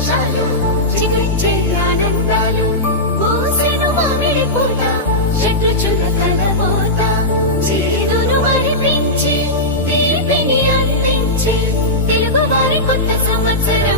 సంతోషాలు చిగురించే ఆనందాలు పూసెను మామిడి పూత శత్రుచుల కలబోత చేదును మరిపించి తీపిని అందించి తెలుగు వారి కొత్త సంవత్సరం